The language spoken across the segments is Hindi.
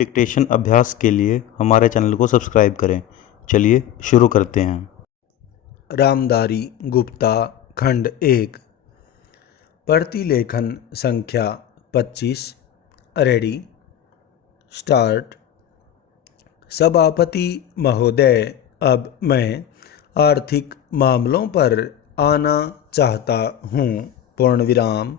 डिक्टेशन अभ्यास के लिए हमारे चैनल को सब्सक्राइब करें। चलिए शुरू करते हैं। रामधारी गुप्ता खंड 1 प्रतिलेखन संख्या 25 रेडी स्टार्ट। सभापति महोदय, अब मैं आर्थिक मामलों पर आना चाहता हूँ। पूर्ण विराम।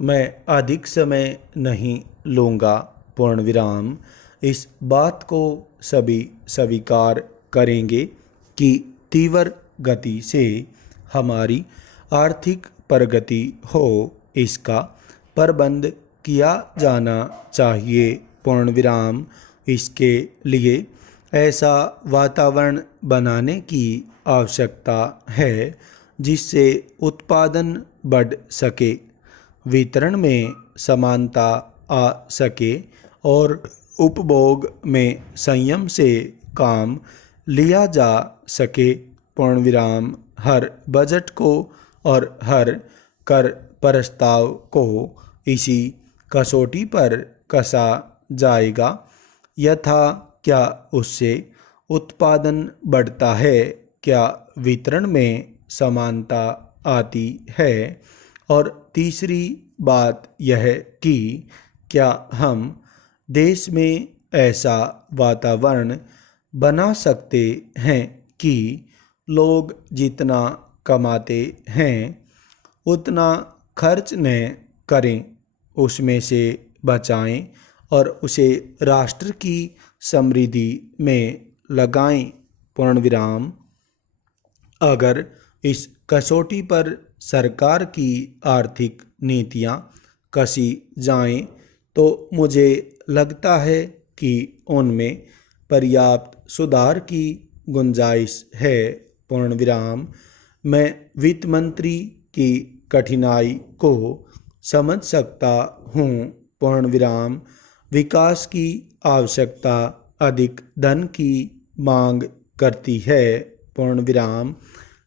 मैं अधिक समय नहीं लूँगा। पूर्ण विराम। इस बात को सभी स्वीकार करेंगे कि तीव्र गति से हमारी आर्थिक प्रगति हो, इसका प्रबंध किया जाना चाहिए। पूर्ण विराम। इसके लिए ऐसा वातावरण बनाने की आवश्यकता है जिससे उत्पादन बढ़ सके, वितरण में समानता आ सके और उपभोग में संयम से काम लिया जा सके। पूर्ण विराम। हर बजट को और हर कर प्रस्ताव को इसी कसौटी पर कसा जाएगा। यथा क्या उससे उत्पादन बढ़ता है, क्या वितरण में समानता आती है, और तीसरी बात यह कि क्या हम देश में ऐसा वातावरण बना सकते हैं कि लोग जितना कमाते हैं उतना खर्च न करें, उसमें से बचाएं और उसे राष्ट्र की समृद्धि में लगाएं। पूर्ण विराम। अगर इस कसौटी पर सरकार की आर्थिक नीतियां कसी जाएं तो मुझे लगता है कि उनमें पर्याप्त सुधार की गुंजाइश है। पूर्ण विराम। मैं वित्त मंत्री की कठिनाई को समझ सकता हूँ। पूर्ण विराम। विकास की आवश्यकता अधिक धन की मांग करती है। पूर्ण विराम।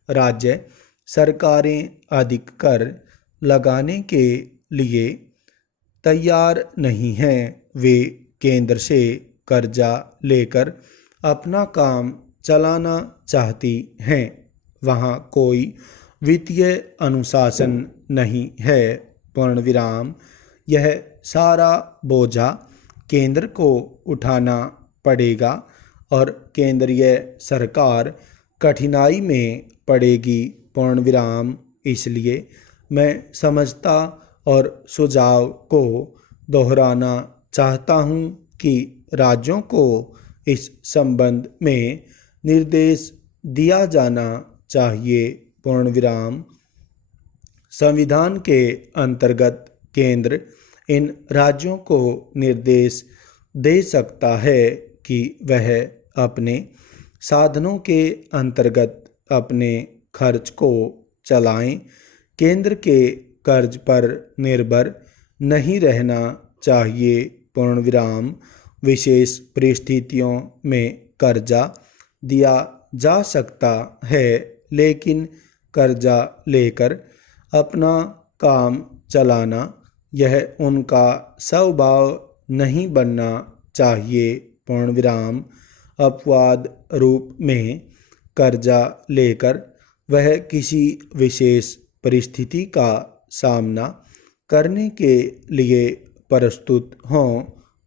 राज्य सरकारें अधिक कर लगाने के लिए तैयार नहीं हैं। वे केंद्र से कर्जा लेकर अपना काम चलाना चाहती हैं। वहाँ कोई वित्तीय अनुशासन नहीं है। पूर्ण विराम। यह सारा बोझा केंद्र को उठाना पड़ेगा और केंद्रीय सरकार कठिनाई में पड़ेगी। पूर्ण विराम। इसलिए मैं समझता और सुझाव को दोहराना चाहता हूँ कि राज्यों को इस संबंध में निर्देश दिया जाना चाहिए। पूर्ण विराम। संविधान के अंतर्गत केंद्र इन राज्यों को निर्देश दे सकता है कि वह अपने साधनों के अंतर्गत अपने खर्च को चलाएं। केंद्र के कर्ज पर निर्भर नहीं रहना चाहिए। पूर्ण विराम। विशेष परिस्थितियों में कर्जा दिया जा सकता है, लेकिन कर्जा लेकर अपना काम चलाना यह उनका स्वभाव नहीं बनना चाहिए। पूर्ण विराम। अपवाद रूप में कर्जा लेकर वह किसी विशेष परिस्थिति का सामना करने के लिए प्रस्तुत हों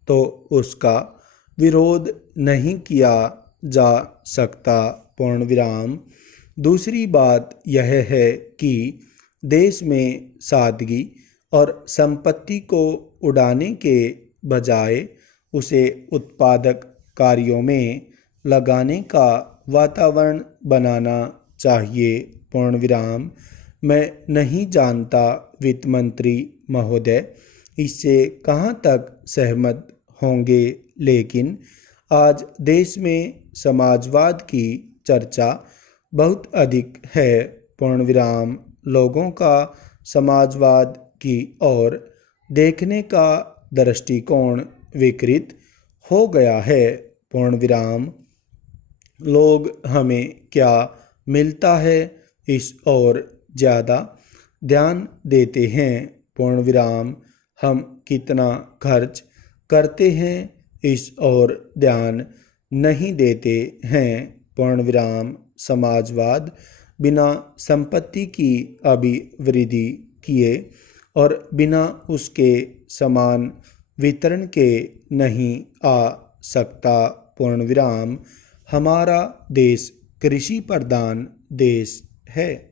तो उसका विरोध नहीं किया जा सकता। पूर्ण विराम। दूसरी बात यह है कि देश में सादगी और संपत्ति को उड़ाने के बजाय उसे उत्पादक कार्यों में लगाने का वातावरण बनाना चाहिए। पूर्ण विराम। मैं नहीं जानता वित्त मंत्री महोदय इससे कहाँ तक सहमत होंगे, लेकिन आज देश में समाजवाद की चर्चा बहुत अधिक है। पूर्ण विराम। लोगों का समाजवाद की ओर देखने का दृष्टिकोण विकृत हो गया है। पूर्ण विराम। लोग हमें क्या मिलता है इस ओर ज़्यादा ध्यान देते हैं। पूर्ण विराम। हम कितना खर्च करते हैं इस ओर ध्यान नहीं देते हैं। पूर्ण विराम। समाजवाद बिना संपत्ति की अभिवृद्धि किए और बिना उसके समान वितरण के नहीं आ सकता। पूर्ण विराम। हमारा देश कृषि प्रधान देश है।